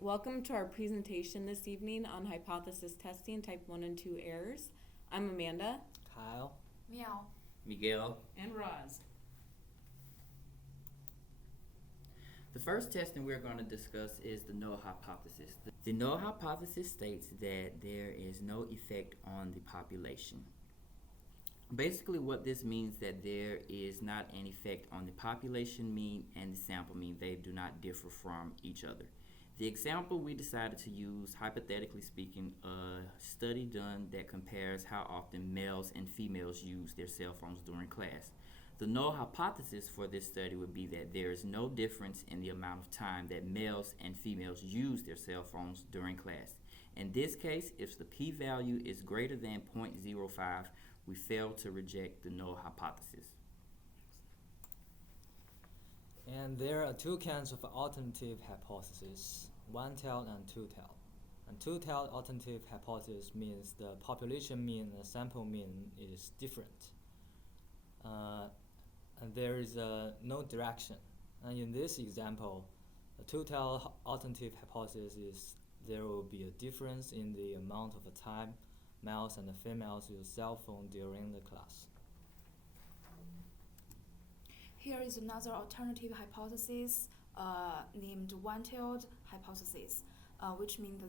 welcome to our presentation this evening on hypothesis testing, type 1 and 2 errors. I'm Amanda. Kyle. Meow. Miguel. And Roz. The first testing we're going to discuss is the null hypothesis. The null hypothesis states that there is no effect on the population. Basically what this means that there is not an effect on the population mean and the sample mean. They do not differ from each other. The example we decided to use, hypothetically speaking, a study done that compares how often males and females use their cell phones during class. The null hypothesis for this study would be that there is no difference in the amount of time that males and females use their cell phones during class. In this case, if the p-value is greater than 0.05, we fail to reject the null hypothesis. And there are two kinds of alternative hypotheses, one-tailed and two-tailed. And two-tailed alternative hypothesis means the population mean and sample mean is different. And there is no direction. And in this example, the two-tailed alternative hypothesis is there will be a difference in the amount of time males and females use cell phone during the class. Here is another alternative hypothesis named one-tailed hypothesis, which means the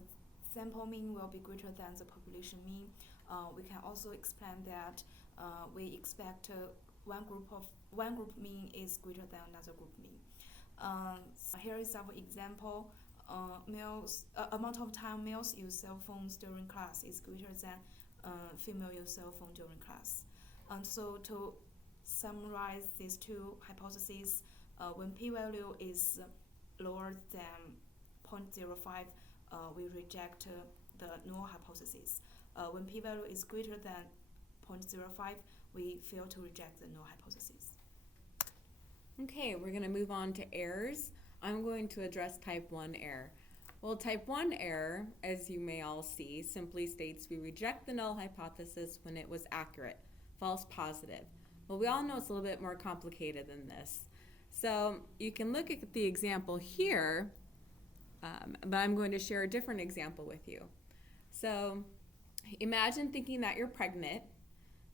sample mean will be greater than the population mean. We can also explain that we expect one group mean is greater than another group mean. Here is our example. Amount of time males use cell phones during class is greater than female use cell phone during class. And so to summarize these two hypotheses, when p-value is lower than 0.05, we reject the null hypothesis. When p-value is greater than 0.05, we fail to reject the null hypothesis. Okay, we're going to move on to errors. I'm going to address type 1 error. Well, type 1 error, as you may all see, simply states we reject the null hypothesis when it was accurate, false positive. Well, we all know it's a little bit more complicated than this. So you can look at the example here, but I'm going to share a different example with you. So imagine thinking that you're pregnant.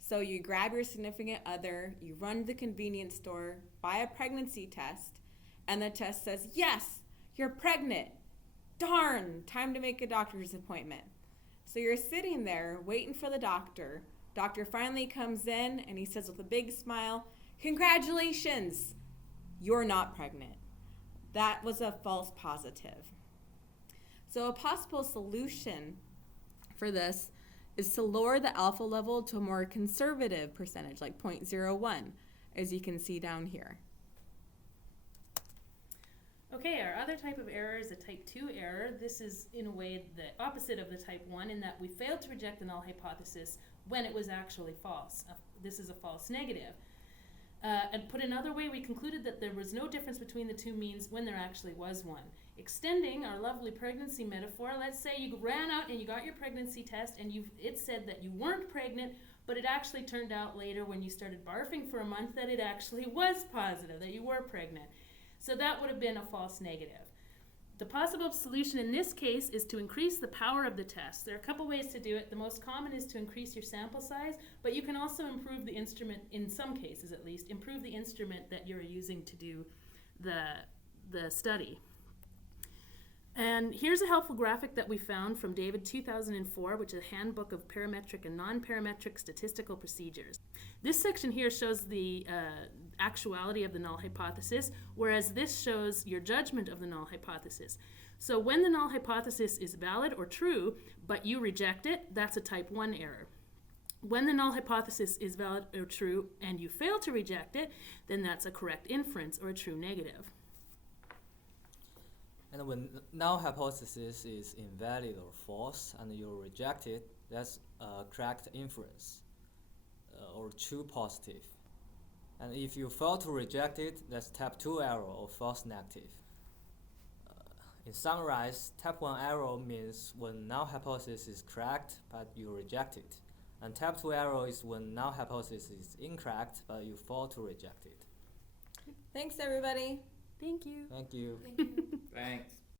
So you grab your significant other, you run to the convenience store, buy a pregnancy test, and the test says, yes, you're pregnant. Darn, time to make a doctor's appointment. So you're sitting there waiting for the doctor. Doctor finally comes in and he says with a big smile, congratulations, you're not pregnant. That was a false positive. So a possible solution for this is to lower the alpha level to a more conservative percentage, like 0.01, as you can see down here. Okay, our other type of error is a type 2 error. This is, in a way, the opposite of the type 1 in that we failed to reject the null hypothesis when it was actually false. This is a false negative. And put another way, we concluded that there was no difference between the two means when there actually was one. Extending our lovely pregnancy metaphor, let's say you ran out and you got your pregnancy test and it said that you weren't pregnant, but it actually turned out later when you started barfing for a month that it actually was positive, that you were pregnant. So that would have been a false negative. The possible solution in this case is to increase the power of the test. There are a couple ways to do it. The most common is to increase your sample size, but you can also improve the instrument, in some cases at least, improve the instrument that you're using to do the study. And here's a helpful graphic that we found from David 2004, which is a handbook of parametric and non-parametric statistical procedures. This section here shows the actuality of the null hypothesis, whereas this shows your judgment of the null hypothesis. So when the null hypothesis is valid or true, but you reject it, that's a type 1 error. When the null hypothesis is valid or true and you fail to reject it, then that's a correct inference or a true negative. And when null hypothesis is invalid or false and you reject it, that's a correct inference or true positive. And if you fail to reject it, that's type 2 error or false negative. In summarize, type 1 error means when null hypothesis is correct but you reject it. And type 2 error is when null hypothesis is incorrect but you fail to reject it. Thanks, everybody. Thank you. Thank you. Thank you. Thanks.